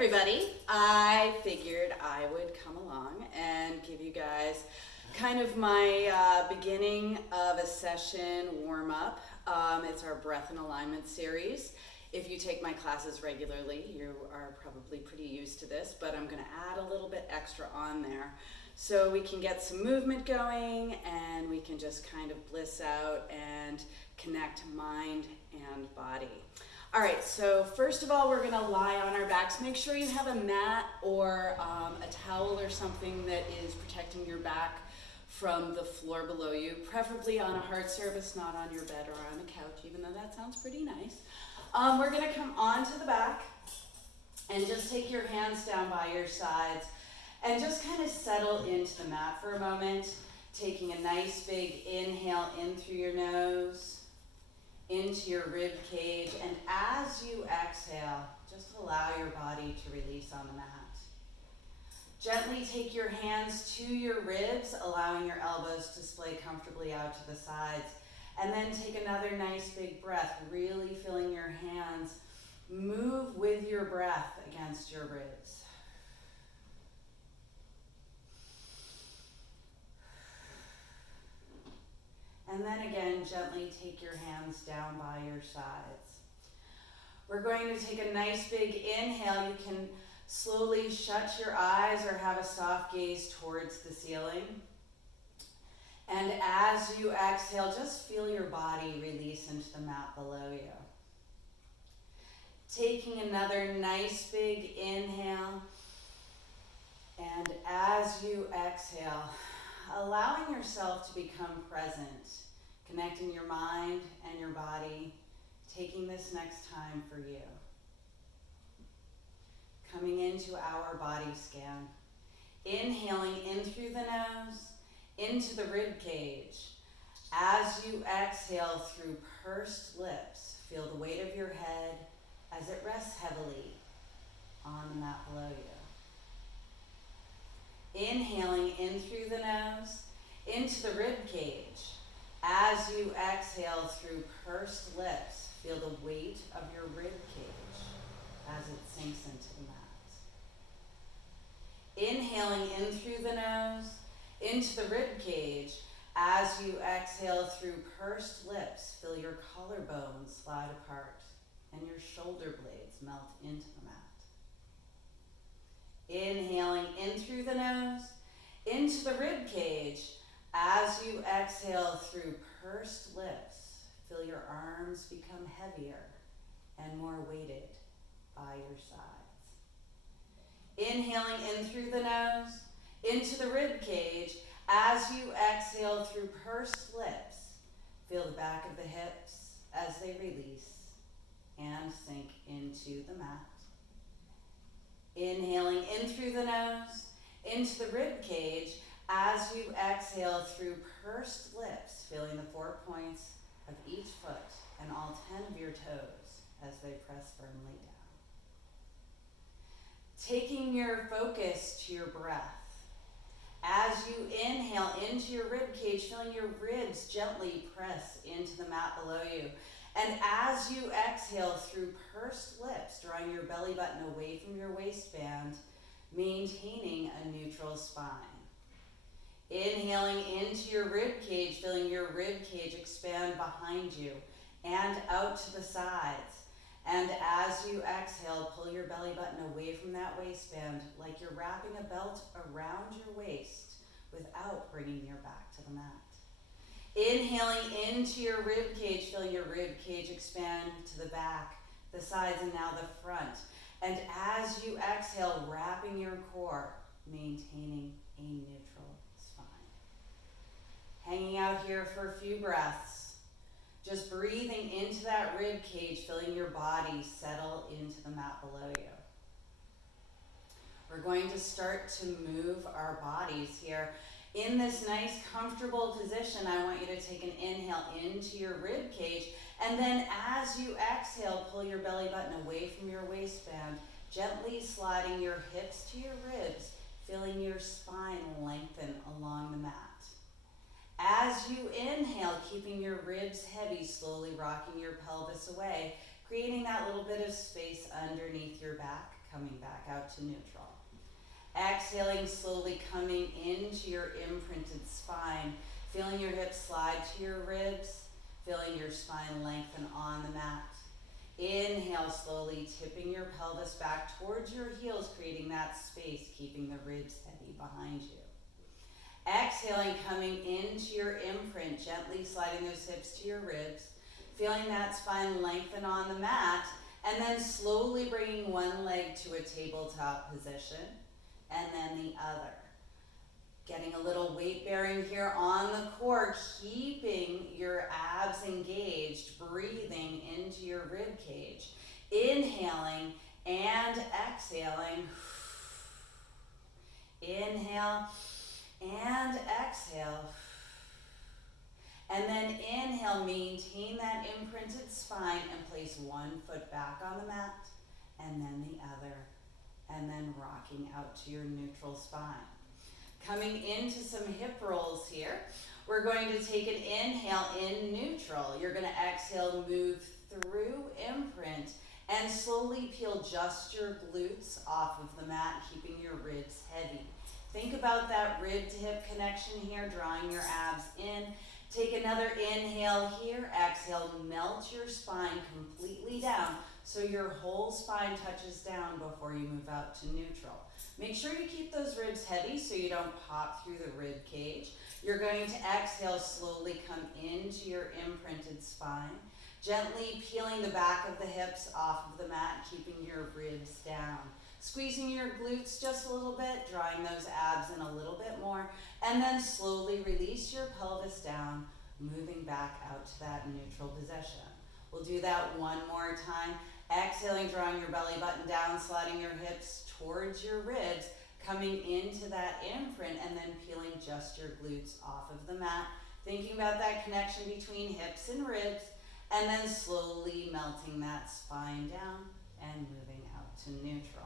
everybody. I figured I would come along and give you guys kind of my beginning of a session warm-up. It's our breath and alignment series. If you take my classes regularly, you are probably pretty used to this, but I'm going to add a little bit extra on there so we can get some movement going and we can just kind of bliss out and connect mind and body. All right, so first of all, we're gonna lie on our backs. Make sure you have a mat or a towel or something that is protecting your back from the floor below you, preferably on a hard surface, not on your bed or on a couch, even though that sounds pretty nice. We're gonna come onto the back and just take your hands down by your sides and just kind of settle into the mat for a moment, taking a nice big inhale in through your nose, into your rib cage, and as you exhale, just allow your body to release on the mat. Gently take your hands to your ribs, allowing your elbows to splay comfortably out to the sides, and then take another nice big breath, really feeling your hands move with your breath against your ribs. And then again, gently take your hands down by your sides. We're going to take a nice big inhale. You can slowly shut your eyes or have a soft gaze towards the ceiling. And as you exhale, just feel your body release into the mat below you. Taking another nice big inhale. And as you exhale, allowing yourself to become present, connecting your mind and your body, taking this next time for you. Coming into our body scan. Inhaling in through the nose, into the rib cage. As you exhale through pursed lips, feel the weight of your head as it rests heavily on the mat below you. Inhaling in through the nose, into the rib cage. As you exhale through pursed lips, feel the weight of your rib cage as it sinks into the mat. Inhaling in through the nose, into the rib cage. As you exhale through pursed lips, feel your collarbones slide apart and your shoulder blades melt into the mat. Inhaling in through the nose, into the rib cage. As you exhale through pursed lips, feel your arms become heavier and more weighted by your sides. Inhaling in through the nose, into the rib cage. As you exhale through pursed lips, feel the back of the hips as they release and sink into the mat. Inhaling in through the nose, into the rib cage. As you exhale through pursed lips, feeling the 4 points of each foot and all 10 of your toes as they press firmly down. Taking your focus to your breath. As you inhale into your rib cage, feeling your ribs gently press into the mat below you. And as you exhale through pursed lips, drawing your belly button away from your waistband, maintaining a neutral spine. Inhaling into your rib cage, feeling your rib cage expand behind you and out to the sides. And as you exhale, pull your belly button away from that waistband like you're wrapping a belt around your waist without bringing your back to the mat. Inhaling into your rib cage, feeling your rib cage expand to the back, the sides, and now the front. And as you exhale, wrapping your core, maintaining a neutral spine. Hanging out here for a few breaths, just breathing into that rib cage, feeling your body settle into the mat below you. We're going to start to move our bodies here. In this nice, comfortable position, I want you to take an inhale into your rib cage, and then as you exhale, pull your belly button away from your waistband, gently sliding your hips to your ribs, feeling your spine lengthen along the mat. As you inhale, keeping your ribs heavy, slowly rocking your pelvis away, creating that little bit of space underneath your back, coming back out to neutral. Exhaling, slowly coming into your imprinted spine, feeling your hips slide to your ribs, feeling your spine lengthen on the mat. Inhale, slowly tipping your pelvis back towards your heels, creating that space, keeping the ribs heavy behind you. Exhaling, coming into your imprint, gently sliding those hips to your ribs, feeling that spine lengthen on the mat, and then slowly bringing one leg to a tabletop position, and then the other. Getting a little weight bearing here on the core, keeping your abs engaged, breathing into your rib cage. Inhaling and exhaling. Inhale and exhale. And then inhale, maintain that imprinted spine and place one foot back on the mat, and then the other, and then rocking out to your neutral spine. Coming into some hip rolls here. We're going to take an inhale in neutral. You're going to exhale, move through imprint, and slowly peel just your glutes off of the mat, keeping your ribs heavy. Think about that rib to hip connection here, drawing your abs in. Take another inhale here. Exhale, melt your spine completely down so your whole spine touches down before you move out to neutral. Make sure you keep those ribs heavy so you don't pop through the rib cage. You're going to exhale, slowly come into your imprinted spine, gently peeling the back of the hips off of the mat, keeping your ribs down. Squeezing your glutes just a little bit, drawing those abs in a little bit more, and then slowly release your pelvis down, moving back out to that neutral position. We'll do that one more time. Exhaling, drawing your belly button down, sliding your hips towards your ribs, coming into that imprint, and then peeling just your glutes off of the mat. Thinking about that connection between hips and ribs, and then slowly melting that spine down and moving out to neutral.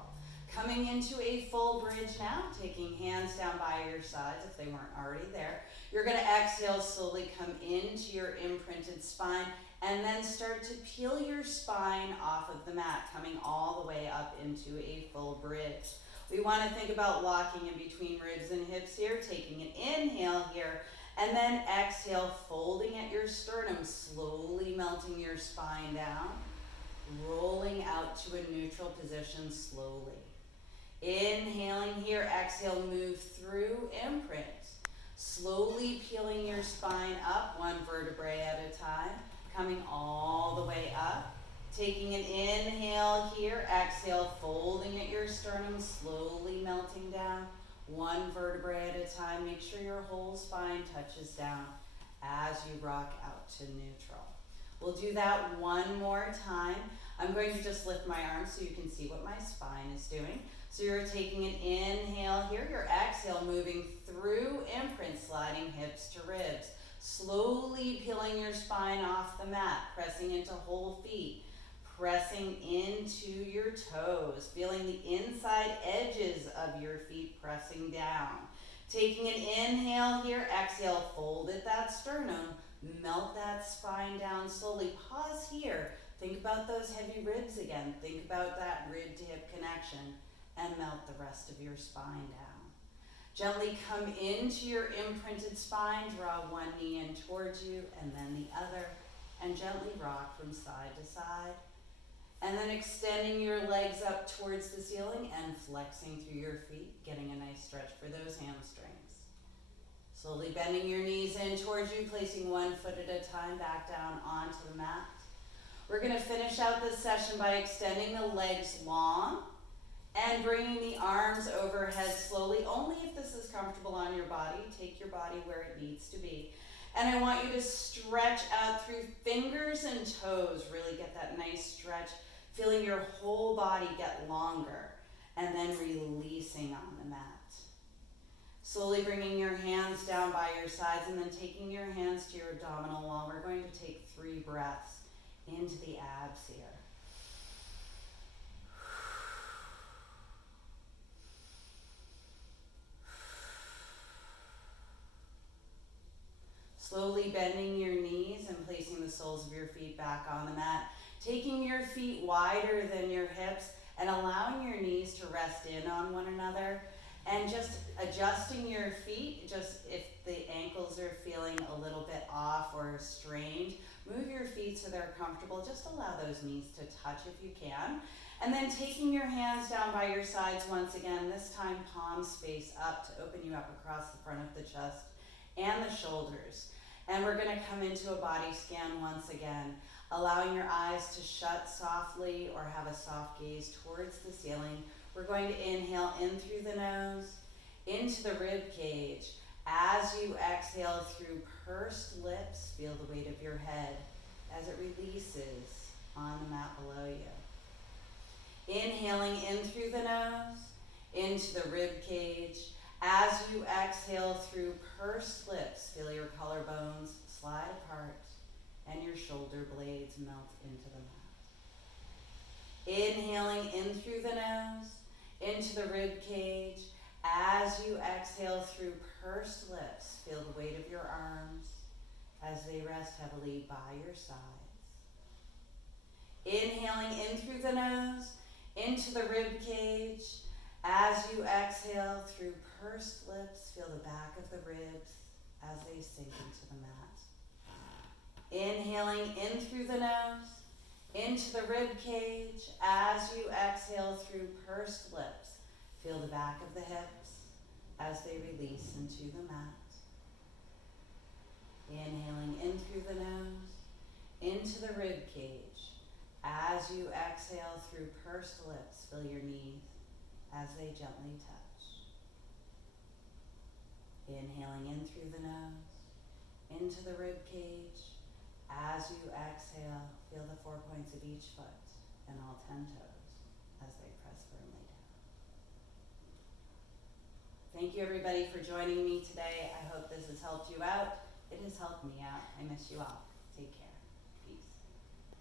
Coming into a full bridge now, taking hands down by your sides if they weren't already there. You're going to exhale, slowly come into your imprinted spine, and then start to peel your spine off of the mat, coming all the way up into a full bridge. We want to think about locking in between ribs and hips here, taking an inhale here, and then exhale, folding at your sternum, slowly melting your spine down, rolling out to a neutral position slowly. Inhaling here, exhale, move through imprint. Slowly peeling your spine up, one vertebrae at a time, coming all the way up. Taking an inhale here, exhale, folding at your sternum, slowly melting down, one vertebrae at a time. Make sure your whole spine touches down as you rock out to neutral. We'll do that one more time. I'm going to just lift my arms so you can see what my spine is doing. So you're taking an inhale here, your exhale, moving through imprint, sliding hips to ribs. Slowly peeling your spine off the mat, pressing into whole feet, pressing into your toes, feeling the inside edges of your feet pressing down. Taking an inhale here, exhale, fold at that sternum, melt that spine down slowly. Pause here. Think about those heavy ribs again. Think about that rib to hip connection, and melt the rest of your spine down. Gently come into your imprinted spine, draw one knee in towards you and then the other, and gently rock from side to side. And then extending your legs up towards the ceiling and flexing through your feet, getting a nice stretch for those hamstrings. Slowly bending your knees in towards you, placing one foot at a time back down onto the mat. We're going to finish out this session by extending the legs long and bringing the arms overhead slowly, only if this is comfortable on your body. Take your body where it needs to be. And I want you to stretch out through fingers and toes. Really get that nice stretch, feeling your whole body get longer, and then releasing on the mat. Slowly bringing your hands down by your sides and then taking your hands to your abdominal wall. We're going to take 3 breaths into the abs here. Slowly bending your knees and placing the soles of your feet back on the mat. Taking your feet wider than your hips and allowing your knees to rest in on one another, and just adjusting your feet. Just if the ankles are feeling a little bit off or strained, move your feet so they're comfortable. Just allow those knees to touch if you can. And then taking your hands down by your sides once again, this time palms face up to open you up across the front of the chest and the shoulders. And we're gonna come into a body scan once again, allowing your eyes to shut softly or have a soft gaze towards the ceiling. We're going to inhale in through the nose, into the rib cage. As you exhale through pursed lips, feel the weight of your head as it releases on the mat below you. Inhaling in through the nose, into the rib cage. As you exhale through pursed lips, feel your collarbones slide apart and your shoulder blades melt into the mat. Inhaling in through the nose, into the rib cage. As you exhale through pursed lips, feel the weight of your arms as they rest heavily by your sides. Inhaling in through the nose, into the rib cage. As you exhale through pursed lips, feel the back of the ribs as they sink into the mat. Inhaling in through the nose, into the rib cage. As you exhale through pursed lips, feel the back of the hips as they release into the mat. Inhaling in through the nose, into the rib cage. As you exhale through pursed lips, feel your knees as they gently touch. Inhaling in through the nose, into the rib cage. As you exhale, feel the 4 points of each foot and all 10 toes as they press firmly down. Thank you everybody for joining me today. I hope this has helped you out. It has helped me out. I miss you all. Take care.